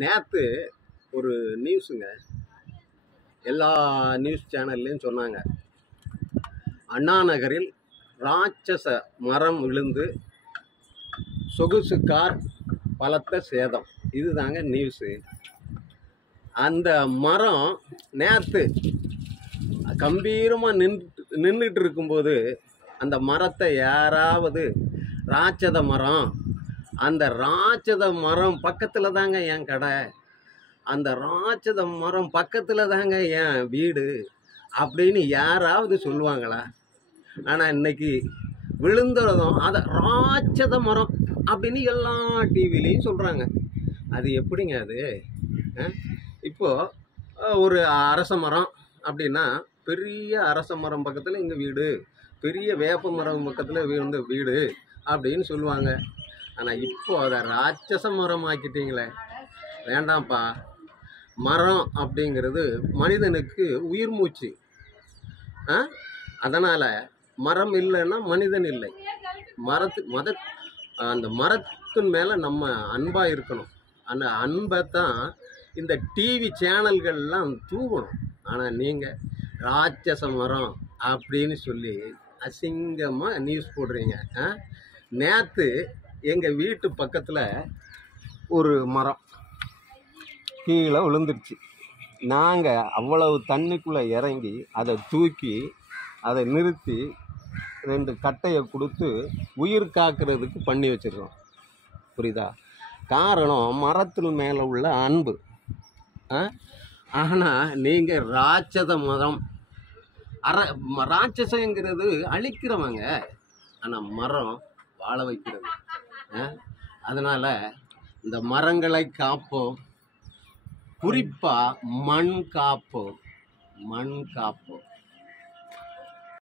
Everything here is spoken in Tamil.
நேற்று ஒரு நியூஸுங்க, எல்லா நியூஸ் சேனல்லையும் சொன்னாங்க. அண்ணா நகரில் ராட்சச மரம் விழுந்து சொகுசு கார் பலத்த சேதம். இதுதாங்க நியூஸு. அந்த மரம் நேற்று கம்பீரமாக நின்றுட்டு இருக்கும்போது அந்த மரத்தை யாராவது ராட்சத மரம், அந்த ராட்சத மரம் பக்கத்தில் தாங்க என் கடை, அந்த ராட்சத மரம் பக்கத்தில் தாங்க என் வீடு அப்படின்னு யாராவது சொல்லுவாங்களா? ஆனால் இன்னைக்கு விழுந்ததும் அதை ராட்சத மரம் அப்படின்னு எல்லா டிவிலையும் சொல்கிறாங்க. அது எப்படிங்க அது? இப்போது ஒரு அரச மரம் அப்படின்னா பெரிய அரச மரம் பக்கத்தில் எங்கள் வீடு, பெரிய வேப்ப மரம் பக்கத்தில் வந்து வீடு அப்படின்னு சொல்லுவாங்க. ஆனால் இப்போ அதை ராட்சச மரம் ஆக்கிட்டீங்களே. வேண்டாம்ப்பா. மரம் அப்படிங்கிறது மனிதனுக்கு உயிர் மூச்சு. அதனால் மரம் இல்லைன்னா மனிதன் இல்லை. அந்த மரத்தின் மேலே நம்ம அன்பாக இருக்கணும். அந்த அன்பை தான் இந்த டிவி சேனல்கள்லாம் தூவணும். ஆனால் நீங்கள் ராட்சச மரம் அப்படின்னு சொல்லி அசிங்கமாக நியூஸ் போடுறீங்க. நேற்று எங்கள் வீட்டு பக்கத்தில் ஒரு மரம் கீழே விழுந்துருச்சு. நாங்கள் அவ்வளவு தண்ணிக்குள்ளே இறங்கி அதை தூக்கி அதை நிறுத்தி 2 கட்டையை கொடுத்து உயிர் காக்கிறதுக்கு பண்ணி வச்சிருக்கோம். புரியுதா? காரணம் மரத்தில் மேலே உள்ள அன்பு. ஆனால் நீங்கள் ராட்சத மரம், ராட்சசங்கிறது அழிக்கிறவங்க, ஆனால் மரம் வாழ வைக்கிறது. அதனால் இந்த மரங்களை காப்போம். குறிப்பாக மண் காப்போம்.